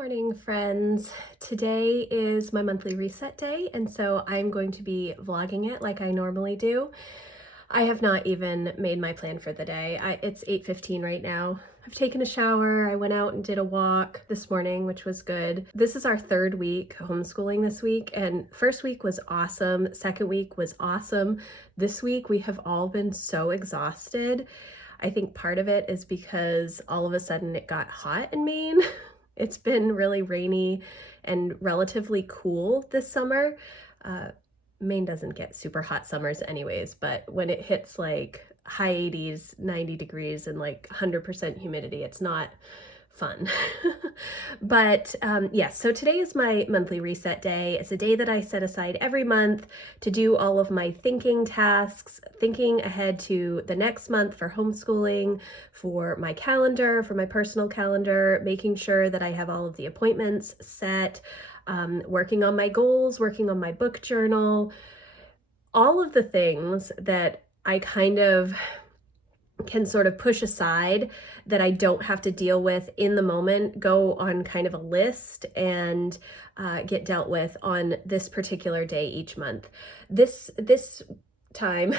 Morning, friends. Today is my monthly reset day, and so I'm going to be vlogging it like I normally do. I have not even made my plan for the day. It's 8:15 right now. I've taken a shower. I went out and did a walk this morning, which was good. This is our third week homeschooling this week, and first week was awesome. Second week was awesome. This week we have all been so exhausted. I think part of it is because all of a sudden it got hot in Maine. It's been really rainy and relatively cool this summer. Uh, Maine doesn't get super hot summers anyways, but when it hits like high 80s, 90 degrees and like 100% humidity, it's not fun. But yes, so today is my monthly reset day. It's a day that I set aside every month to do all of my thinking tasks, thinking ahead to the next month for homeschooling, for my calendar, for my personal calendar, making sure that I have all of the appointments set, working on my goals, working on my book journal, all of the things that I kind of can sort of push aside that I don't have to deal with in the moment, go on kind of a list and get dealt with on this particular day each month. This time,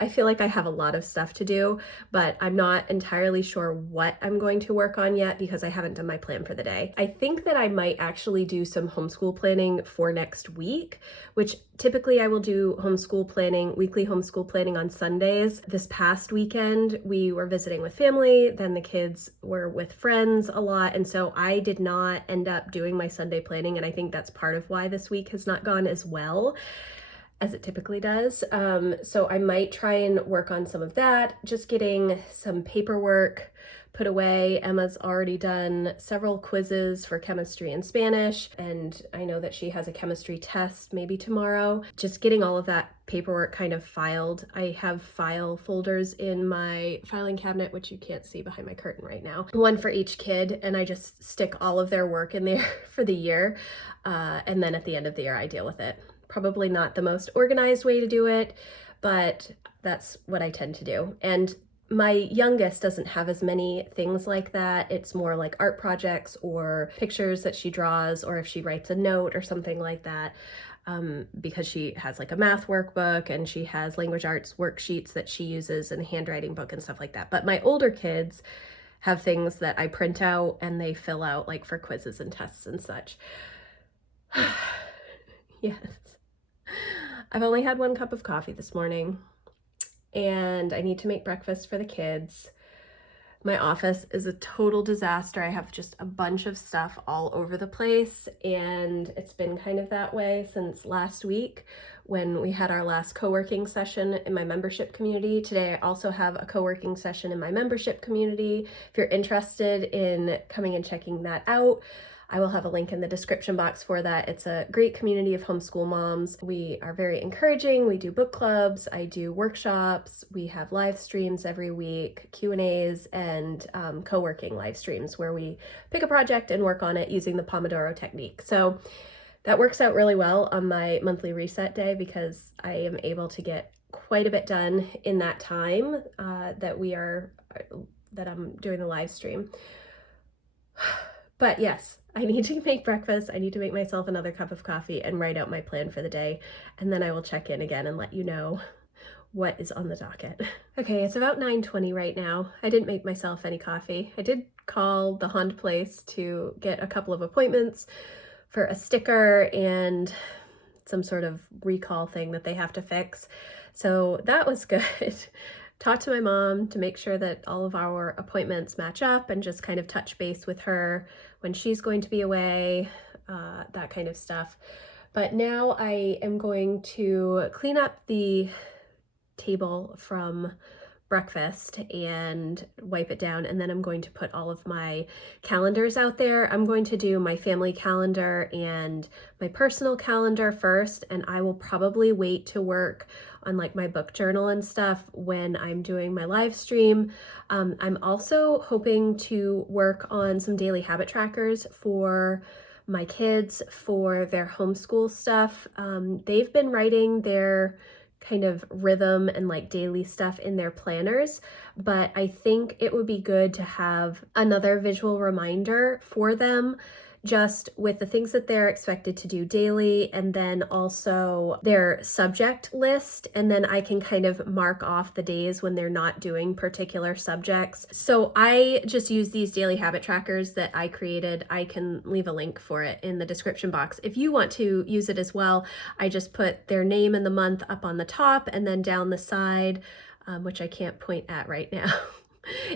I feel like I have a lot of stuff to do, but I'm not entirely sure what I'm going to work on yet because I haven't done my plan for the day. I think that I might actually do some homeschool planning for next week, which typically I will do weekly homeschool planning on Sundays. This past weekend, we were visiting with family, then the kids were with friends a lot, and so I did not end up doing my Sunday planning, and I think that's part of why this week has not gone as well as it typically does. So I might try and work on some of that, just getting some paperwork put away. Emma's already done several quizzes for chemistry and Spanish, and I know that she has a chemistry test maybe tomorrow. Just getting all of that paperwork kind of filed. I have file folders in my filing cabinet, which you can't see behind my curtain right now. One for each kid, and I just stick all of their work in there for the year, and then at the end of the year I deal with it. Probably not the most organized way to do it, but that's what I tend to do. And my youngest doesn't have as many things like that. It's more like art projects or pictures that she draws, or if she writes a note or something like that, because she has like a math workbook and she has language arts worksheets that she uses and a handwriting book and stuff like that. But my older kids have things that I print out and they fill out like for quizzes and tests and such. Yes. I've only had one cup of coffee this morning, and I need to make breakfast for the kids. My office is a total disaster. I have just a bunch of stuff all over the place, and it's been kind of that way since last week when we had our last co-working session in my membership community. Today I also have a co-working session in my membership community. If you're interested in coming and checking that out, I will have a link in the description box for that. It's a great community of homeschool moms. We are very encouraging. We do book clubs, I do workshops, we have live streams every week, Q&As, and co-working live streams where we pick a project and work on it using the Pomodoro technique. So that works out really well on my monthly reset day because I am able to get quite a bit done in that time that I'm doing the live stream. But yes, I need to make breakfast. I need to make myself another cup of coffee and write out my plan for the day. And then I will check in again and let you know what is on the docket. Okay, it's about 9:20 right now. I didn't make myself any coffee. I did call the Honda place to get a couple of appointments for a sticker and some sort of recall thing that they have to fix. So that was good. Talked to my mom to make sure that all of our appointments match up and just kind of touch base with her when she's going to be away, that kind of stuff. But now I am going to clean up the table from breakfast and wipe it down, and then I'm going to put all of my calendars out there. I'm going to do my family calendar and my personal calendar first, and I will probably wait to work on like my book journal and stuff when I'm doing my live stream. I'm also hoping to work on some daily habit trackers for my kids for their homeschool stuff. They've been writing their kind of rhythm and like daily stuff in their planners, but I think it would be good to have another visual reminder for them just with the things that they're expected to do daily, and then also their subject list. And then I can kind of mark off the days when they're not doing particular subjects. So I just use these daily habit trackers that I created. I can leave a link for it in the description box. If you want to use it as well, I just put their name and the month up on the top, and then down the side, which I can't point at right now,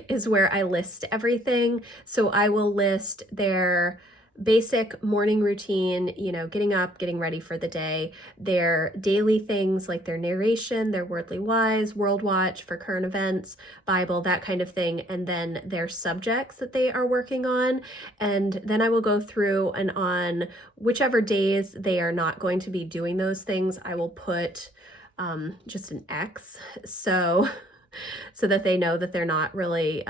is where I list everything. So I will list their basic morning routine, you know, getting up, getting ready for the day, their daily things like their narration, their Wordly Wise, World Watch for current events, Bible, that kind of thing, and then their subjects that they are working on. And then I will go through, and on whichever days they are not going to be doing those things, I will put just an X. So that they know that they're not really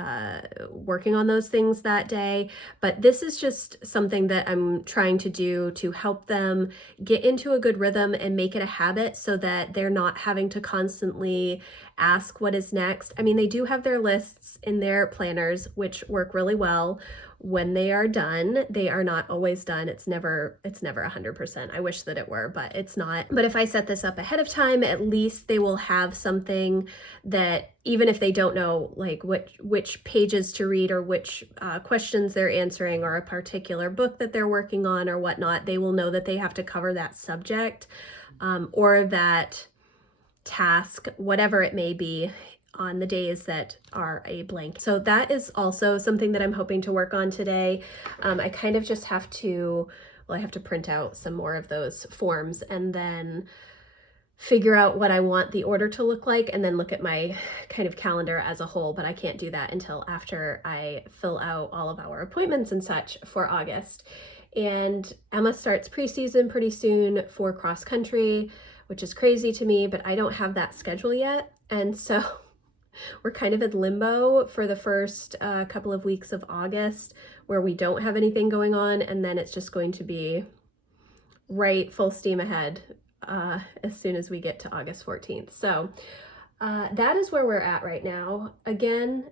working on those things that day. But this is just something that I'm trying to do to help them get into a good rhythm and make it a habit, so that they're not having to constantly ask what is next. I mean, they do have their lists in their planners, which work really well when they are done. They are not always done. It's never 100%. I wish that it were, but it's not. But if I set this up ahead of time, at least they will have something that, even if they don't know like which pages to read, or which questions they're answering, or a particular book that they're working on or whatnot, they will know that they have to cover that subject or that task, whatever it may be, on the days that are a blank. So that is also something that I'm hoping to work on today. I kind of just have to, I have to print out some more of those forms and then figure out what I want the order to look like, and then look at my kind of calendar as a whole. But I can't do that until after I fill out all of our appointments and such for August. And Emma starts preseason pretty soon for cross country, which is crazy to me, but I don't have that schedule yet. And so we're kind of in limbo for the first couple of weeks of August, where we don't have anything going on, and then it's just going to be right full steam ahead as soon as we get to August 14th. So that is where we're at right now. Again,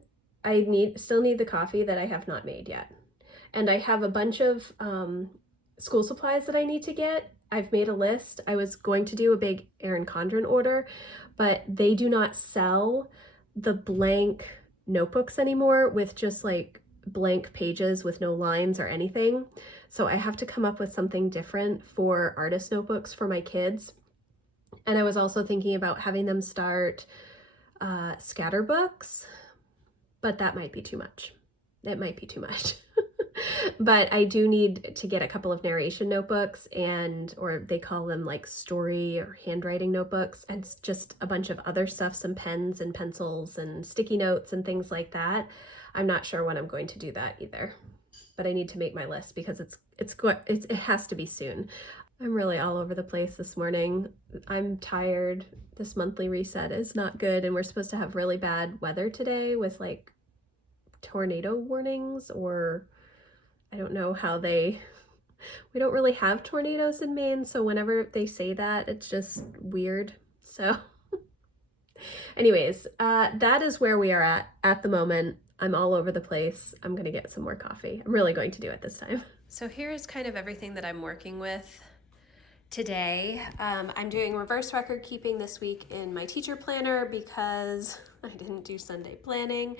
I still need the coffee that I have not made yet. And I have a bunch of school supplies that I need to get. I've made a list. I was going to do a big Erin Condren order, but they do not sell the blank notebooks anymore with just like blank pages with no lines or anything. So I have to come up with something different for artist notebooks for my kids. And I was also thinking about having them start scatter books, but that might be too much. It might be too much. But I do need to get a couple of narration notebooks, or they call them like story or handwriting notebooks, and just a bunch of other stuff, some pens and pencils and sticky notes and things like that. I'm not sure when I'm going to do that either, but I need to make my list because it has to be soon. I'm really all over the place this morning. I'm tired. This monthly reset is not good, and we're supposed to have really bad weather today with like tornado warnings, or I don't know how we don't really have tornadoes in Maine, so whenever they say that, it's just weird. So anyways, that is where we are at the moment. I'm all over the place. I'm gonna get some more coffee. I'm really going to do it this time. So here's kind of everything that I'm working with today. I'm doing reverse record keeping this week in my teacher planner because I didn't do Sunday planning.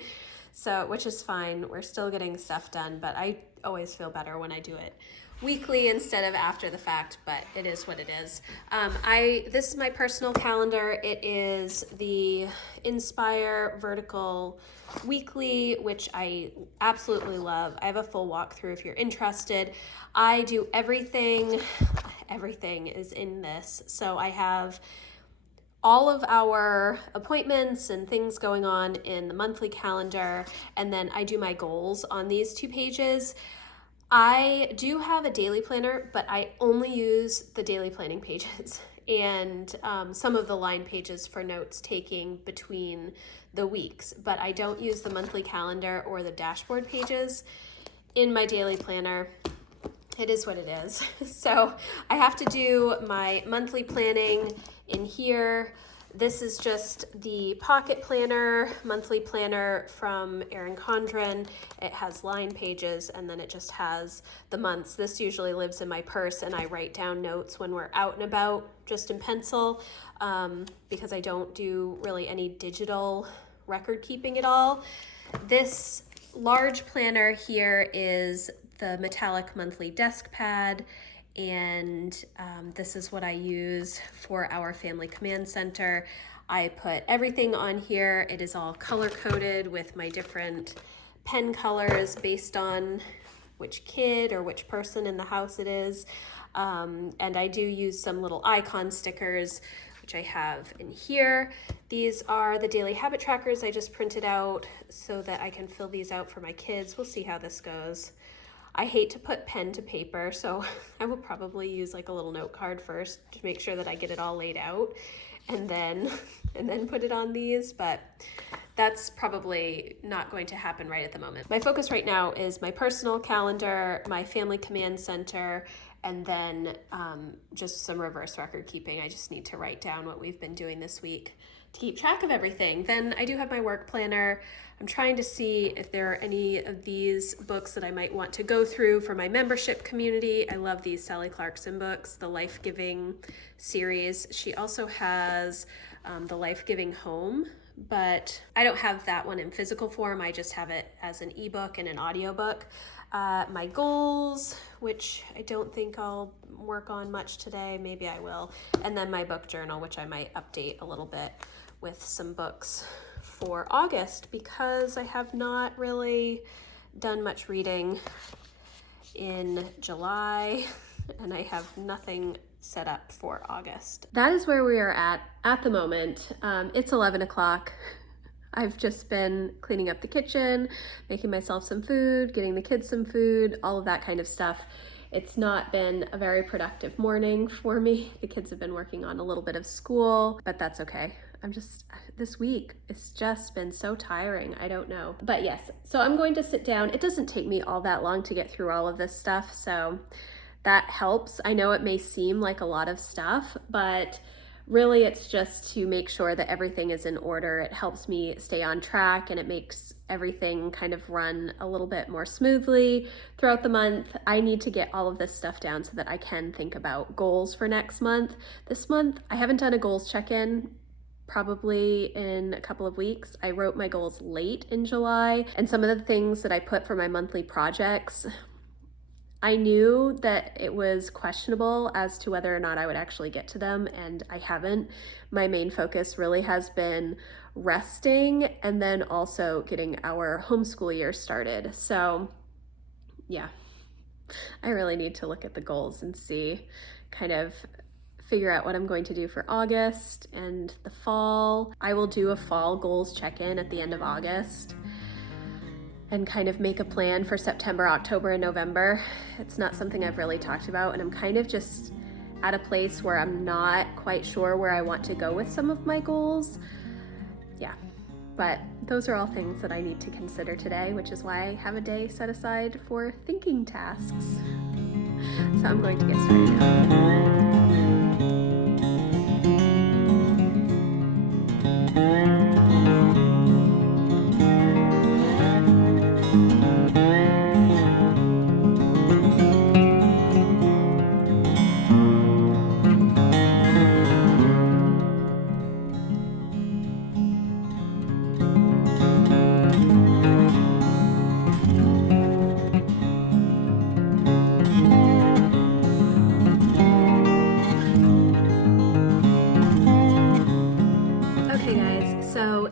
So, which is fine. We're still getting stuff done, but I always feel better when I do it weekly instead of after the fact, but it is what it is. This is my personal calendar. It is the Inspire Vertical Weekly, which I absolutely love. I have a full walkthrough if you're interested. I do everything is in this. So I have all of our appointments and things going on in the monthly calendar, and then I do my goals on these 2 pages. I do have a daily planner, but I only use the daily planning pages and some of the line pages for notes taking between the weeks, but I don't use the monthly calendar or the dashboard pages in my daily planner. It is what it is. So I have to do my monthly planning in here. This is just the pocket planner, monthly planner from Erin Condren. It has line pages and then it just has the months. This usually lives in my purse and I write down notes when we're out and about just in pencil because I don't do really any digital record keeping at all. This large planner here is the metallic monthly desk pad, and this is what I use for our family command center. I put everything on here. It is all color coded with my different pen colors based on which kid or which person in the house it is. And I do use some little icon stickers, which I have in here. These are the daily habit trackers I just printed out so that I can fill these out for my kids. We'll see how this goes. I hate to put pen to paper, so I will probably use like a little note card first to make sure that I get it all laid out and then put it on these, but that's probably not going to happen right at the moment. My focus right now is my personal calendar, my family command center, and then just some reverse record keeping. I just need to write down what we've been doing this week to keep track of everything. Then I do have my work planner. I'm trying to see if there are any of these books that I might want to go through for my membership community. I love these Sally Clarkson books, the Life Giving series. She also has the Life Giving Home, but I don't have that one in physical form. I just have it as an ebook and an audiobook. My goals, which I don't think I'll work on much today. Maybe I will. And then my book journal, which I might update a little bit with some books for August because I have not really done much reading in July and I have nothing set up for August. That is where we are at the moment. It's 11 o'clock. I've just been cleaning up the kitchen, making myself some food, getting the kids some food, all of that kind of stuff. It's not been a very productive morning for me. The kids have been working on a little bit of school, but that's okay. This week, it's just been so tiring. I don't know. But yes, so I'm going to sit down. It doesn't take me all that long to get through all of this stuff, so that helps. I know it may seem like a lot of stuff, but really it's just to make sure that everything is in order. It helps me stay on track and it makes everything kind of run a little bit more smoothly throughout the month. I need to get all of this stuff down so that I can think about goals for next month. This month, I haven't done a goals check-in probably in a couple of weeks. I wrote my goals late in July, and some of the things that I put for my monthly projects, I knew that it was questionable as to whether or not I would actually get to them, and I haven't. My main focus really has been resting and then also getting our homeschool year started. So yeah, I really need to look at the goals and see, kind of figure out what I'm going to do for August and the fall. I will do a fall goals check-in at the end of August and kind of make a plan for September, October, and November. It's not something I've really talked about, and I'm kind of just at a place where I'm not quite sure where I want to go with some of my goals. Yeah, but those are all things that I need to consider today, which is why I have a day set aside for thinking tasks. So I'm going to get started now.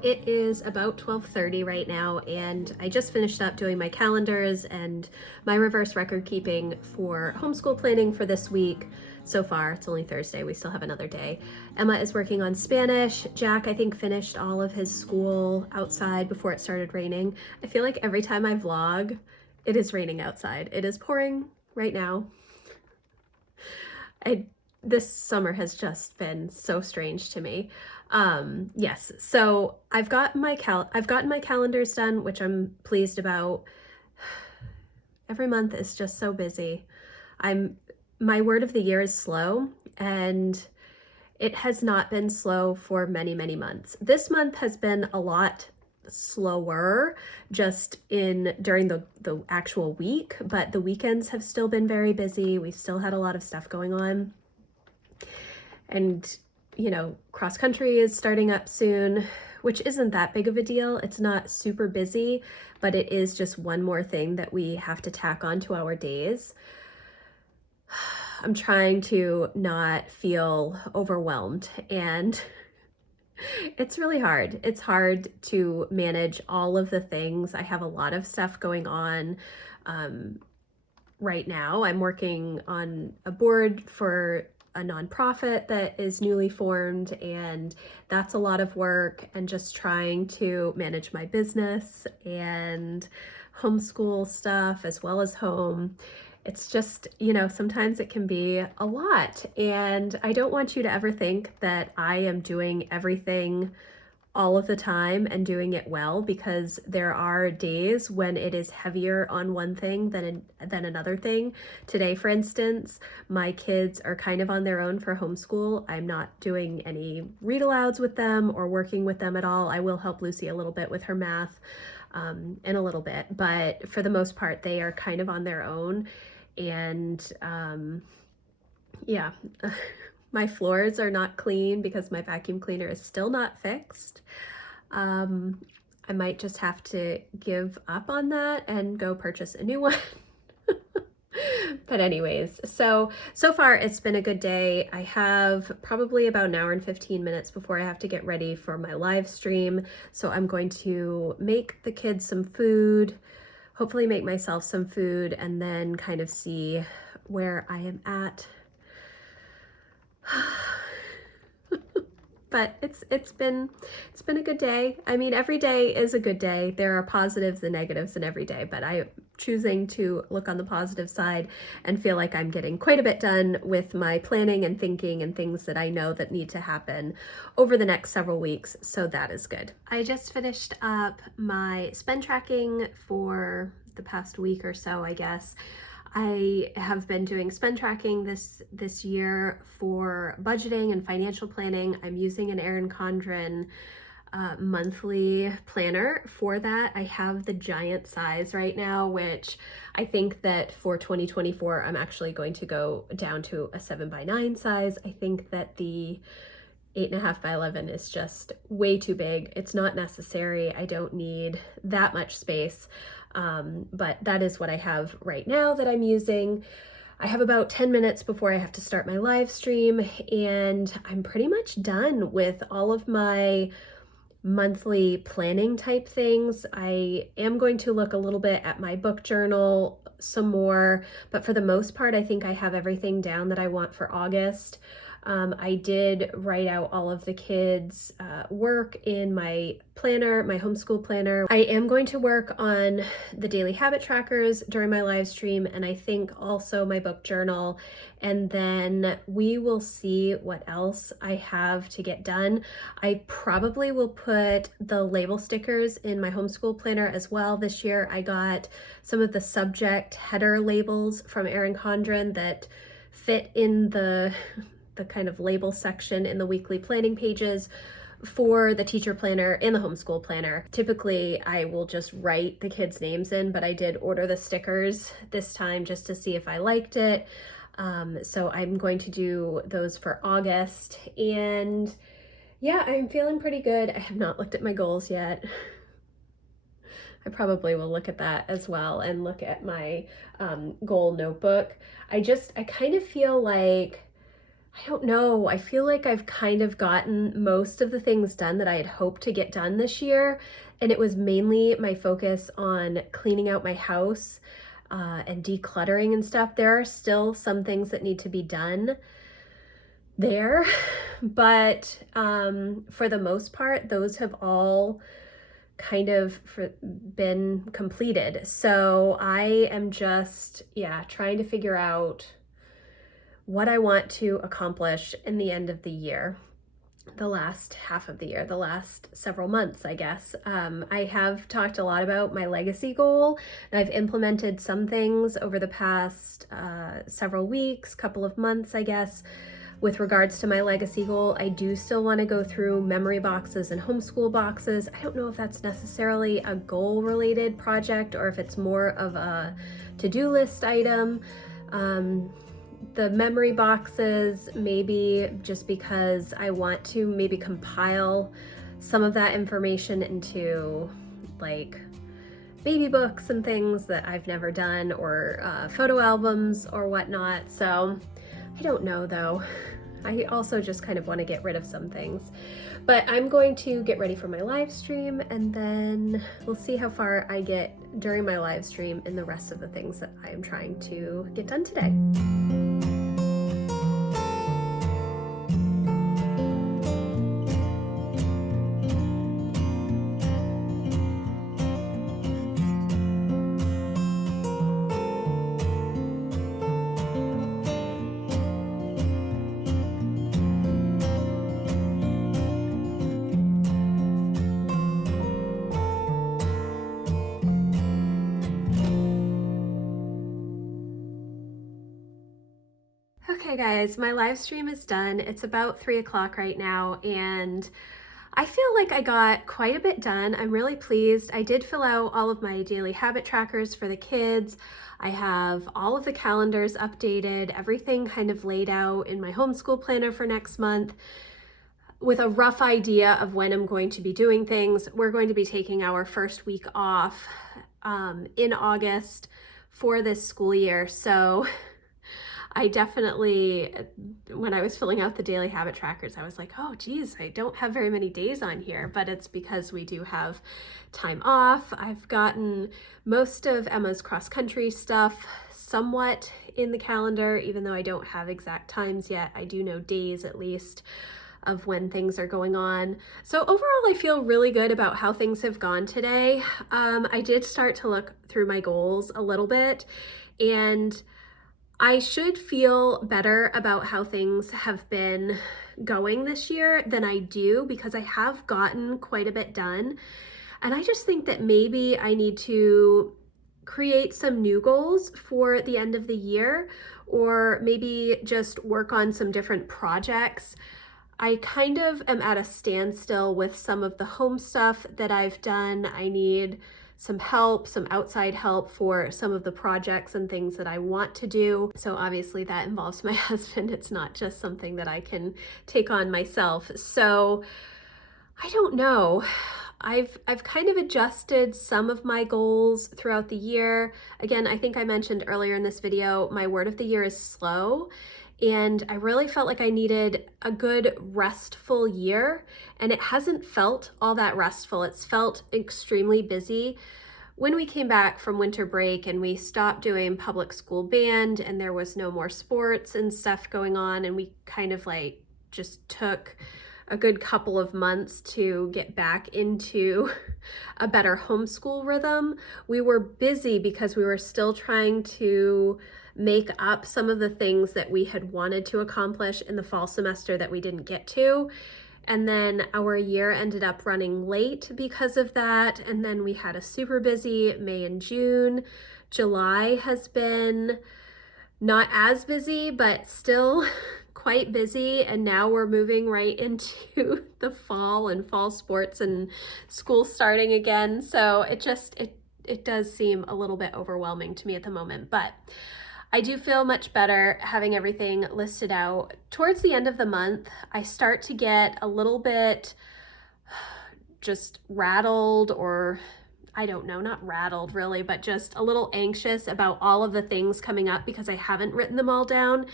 It is about 12:30 right now, and I just finished up doing my calendars and my reverse record keeping for homeschool planning for this week. So far, it's only Thursday, we still have another day. Emma is working on Spanish. Jack, I think, finished all of his school outside before it started raining. I feel like every time I vlog, it is raining outside. It is pouring right now. This summer has just been so strange to me. Yes, so I've gotten my calendars done, which I'm pleased about. Every month is just so busy. My word of the year is slow, and it has not been slow for many, many months. This month has been a lot slower just in during the actual week, but the weekends have still been very busy. We've still had a lot of stuff going on. And, you know, cross country is starting up soon, which isn't that big of a deal. It's not super busy, but it is just one more thing that we have to tack onto our days. I'm trying to not feel overwhelmed, and it's really hard. It's hard to manage all of the things. I have a lot of stuff going on right now. I'm working on a board for a nonprofit that is newly formed, and that's a lot of work, and just trying to manage my business and homeschool stuff as well as home. It's just, you know, sometimes it can be a lot, and I don't want you to ever think that I am doing everything all of the time and doing it well, because there are days when it is heavier on one thing than another thing. Today, for instance, my kids are kind of on their own for homeschool. I'm not doing any read alouds with them or working with them at all. I will help Lucy a little bit with her math in a little bit, but for the most part, they are kind of on their own. And yeah, my floors are not clean because my vacuum cleaner is still not fixed. I might just have to give up on that and go purchase a new one. But anyways, so far it's been a good day. I have probably about an hour and 15 minutes before I have to get ready for my live stream. So I'm going to make the kids some food, hopefully make myself some food, and then kind of see where I am at. But it's been a good day. I mean, every day is a good day. There are positives and negatives in every day, but I'm choosing to look on the positive side and feel like I'm getting quite a bit done with my planning and thinking and things that I know that need to happen over the next several weeks. So that is good. I just finished up my spend tracking for the past week or so, I guess. I have been doing spend tracking this year for budgeting and financial planning. I'm using an Erin Condren monthly planner for that. I have the giant size right now, which I think that for 2024, I'm actually going to go down to a 7x9 size. I think that the 8.5x11 is just way too big. It's not necessary. I don't need that much space. But that is what I have right now that I'm using. I have about 10 minutes before I have to start my live stream, and I'm pretty much done with all of my monthly planning type things. I am going to look a little bit at my book journal some more, but for the most part, I think I have everything down that I want for August. I did write out all of the kids' work in my planner, my homeschool planner. I am going to work on the daily habit trackers during my live stream, and I think also my book journal, and then we will see what else I have to get done. I probably will put the label stickers in my homeschool planner as well. This year I got some of the subject header labels from Erin Condren that fit in the kind of label section in the weekly planning pages for the teacher planner and the homeschool planner. Typically, I will just write the kids' names in, but I did order the stickers this time just to see if I liked it. So I'm going to do those for August. And yeah, I'm feeling pretty good. I have not looked at my goals yet. I probably will look at that as well and look at my goal notebook. I kind of feel like, I don't know, I feel like I've kind of gotten most of the things done that I had hoped to get done this year, and it was mainly my focus on cleaning out my house and decluttering and stuff. There are still some things that need to be done there, but for the most part, those have all kind of been completed. So I am just, trying to figure out what I want to accomplish in the end of the year, the last half of the year, the last several months, I guess. I have talked a lot about my legacy goal, and I've implemented some things over the past several weeks, couple of months, I guess. With regards to my legacy goal, I do still want to go through memory boxes and homeschool boxes. I don't know if that's necessarily a goal-related project or if it's more of a to-do list item. The memory boxes, maybe just because I want to maybe compile some of that information into like baby books and things that I've never done, or photo albums or whatnot. So I don't know though. I also just kind of want to get rid of some things. But I'm going to get ready for my live stream, and then we'll see how far I get during my live stream in the rest of the things that I am trying to get done today. Okay guys, my live stream is done. It's about 3 o'clock right now, and I feel like I got quite a bit done. I'm really pleased. I did fill out all of my daily habit trackers for the kids. I have all of the calendars updated, everything kind of laid out in my homeschool planner for next month with a rough idea of when I'm going to be doing things. We're going to be taking our first week off in August for this school year. So I definitely, when I was filling out the daily habit trackers, I was like, oh geez, I don't have very many days on here, but it's because we do have time off. I've gotten most of Emma's cross-country stuff somewhat in the calendar, even though I don't have exact times yet. I do know days at least of when things are going on. So overall, I feel really good about how things have gone today. I did start to look through my goals a little bit, and I should feel better about how things have been going this year than I do, because I have gotten quite a bit done. And I just think that maybe I need to create some new goals for the end of the year, or maybe just work on some different projects. I kind of am at a standstill with some of the home stuff that I've done. I need some help, some outside help for some of the projects and things that I want to do. So obviously that involves my husband. It's not just something that I can take on myself. So I don't know. I've kind of adjusted some of my goals throughout the year. Again, I think I mentioned earlier in this video, my word of the year is slow. And I really felt like I needed a good restful year, and it hasn't felt all that restful. It's felt extremely busy. When we came back from winter break and we stopped doing public school band and there was no more sports and stuff going on, and we kind of like just took a good couple of months to get back into a better homeschool rhythm. We were busy because we were still trying to make up some of the things that we had wanted to accomplish in the fall semester that we didn't get to. And then our year ended up running late because of that. And then we had a super busy May and June. July has been not as busy, but still quite busy. And now we're moving right into the fall and fall sports and school starting again. So it does seem a little bit overwhelming to me at the moment, but I do feel much better having everything listed out. Towards the end of the month, I start to get a little bit just rattled, or I don't know, not rattled really, but just a little anxious about all of the things coming up because I haven't written them all down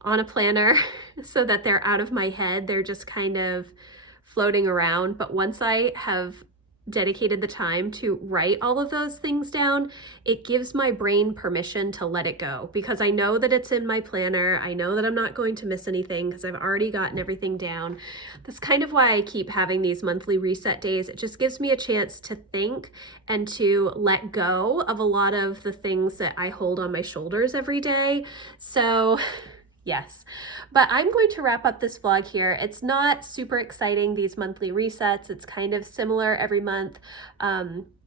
on a planner so that they're out of my head. They're just kind of floating around. But once I have dedicated the time to write all of those things down, it gives my brain permission to let it go, because I know that it's in my planner. I know that I'm not going to miss anything because I've already gotten everything down. That's kind of why I keep having these monthly reset days. It just gives me a chance to think and to let go of a lot of the things that I hold on my shoulders every day. So yes, but I'm going to wrap up this vlog here. It's not super exciting, these monthly resets. It's kind of similar every month.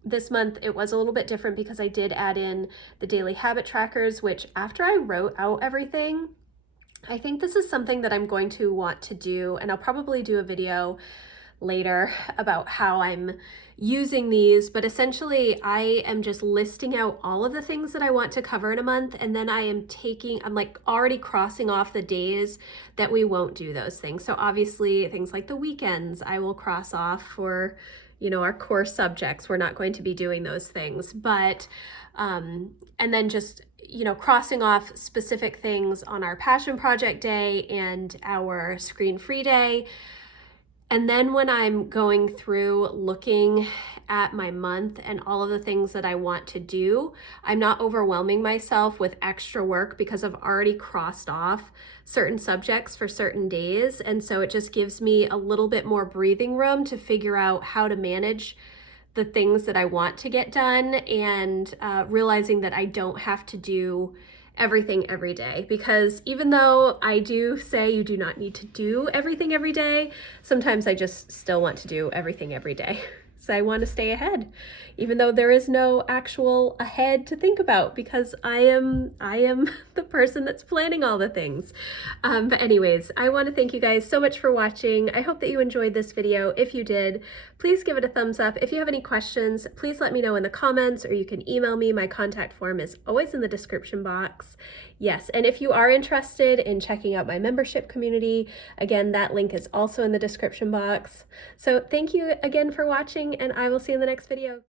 This month it was a little bit different because I did add in the daily habit trackers, which after I wrote out everything, I think this is something that I'm going to want to do, and I'll probably do a video later about how I'm using these, but essentially I am just listing out all of the things that I want to cover in a month, and then I'm like already crossing off the days that we won't do those things. So obviously things like the weekends I will cross off for, our core subjects. We're not going to be doing those things, but and then just crossing off specific things on our passion project day and our screen free day. And then when I'm going through looking at my month and all of the things that I want to do, I'm not overwhelming myself with extra work because I've already crossed off certain subjects for certain days. And so it just gives me a little bit more breathing room to figure out how to manage the things that I want to get done, and realizing that I don't have to do everything every day, because even though I do say you do not need to do everything every day, sometimes I just still want to do everything every day. So I want to stay ahead, even though there is no actual ahead to think about, because I am the person that's planning all the things. But anyways, I want to thank you guys so much for watching. I hope that you enjoyed this video. If you did, please give it a thumbs up. If you have any questions, please let me know in the comments, or you can email me. My contact form is always in the description box. Yes, and if you are interested in checking out my membership community, again, that link is also in the description box. So thank you again for watching, and I will see you in the next video.